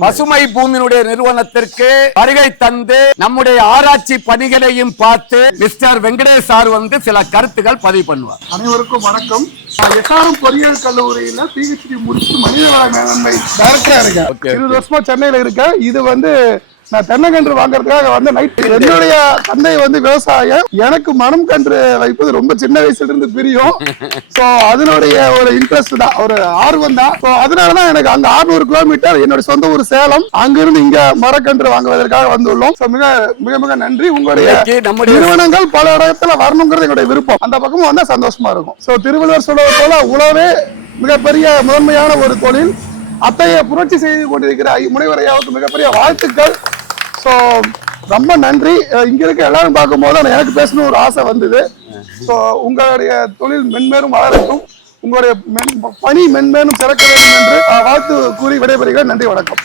பசுமை பூமியினுடைய நிறுவனத்திற்கு வருகை தந்து நம்முடைய ஆராய்ச்சி பணிகளையும் பார்த்து மிஸ்டர் வெங்கடேஷ் சார் வந்து சில கருத்துக்கள் பதிவு பண்ணுவார். அனைவருக்கும் வணக்கம். எஸ்ஆர்எம் பொறியியல் கல்லூரியில பிஹெச்டி முடிச்சு மனிதவள மேலாண்மை டைரக்டரா இருக்கேன். 20 வருஷமா சென்னையில இருக்கேன். இது வந்து நான் தென்னங்கன்று வாங்குறதுக்காக வந்து நைட் என்னுடைய தந்தை வந்து விவசாயம். எனக்கு மனம் கன்று வைப்பது ரொம்ப சின்ன வயசுல இருந்து பிரியும். சோ அதனுடைய ஒரு இன்ட்ரெஸ்ட் தான், ஒரு ஆர்வம் தான். சோ அதனாலதான் எனக்கு அங்க 600 கிலோமீட்டர் என்னுடைய சொந்த ஊர் சேலம், அங்கிருந்து இங்க மரக்கன்று வாங்குவதற்காக வந்துள்ளோம். மிக மிக மிக நன்றி. உங்களுடைய நிறுவனங்கள் பல இடத்துல வரணுங்கிறது என்னுடைய விருப்பம். அந்த பக்கமும் வந்தா சந்தோஷமா இருக்கும். சோ திருவள்ளுவர் சொல்வது போல உழவே மிகப்பெரிய முதன்மையான ஒரு தொழில். அத்தைய புரட்சி செய்து கொண்டிருக்கிற முனைவர் ஐயாவுக்கு மிகப்பெரிய வாழ்த்துக்கள். ஸோ ரொம்ப நன்றி. இங்க இருக்க எல்லாரும் பார்க்கும்போது எனக்கு பேசணும் ஒரு ஆசை வந்தது. ஸோ உங்களுடைய தொழில் மென்மேலும் வளரட்டும், உங்களுடைய பணி மென்மேலும் சிறக்க வேண்டும் என்று வாழ்த்து கூறி விடைபெறுகிறேன். நன்றி, வணக்கம்.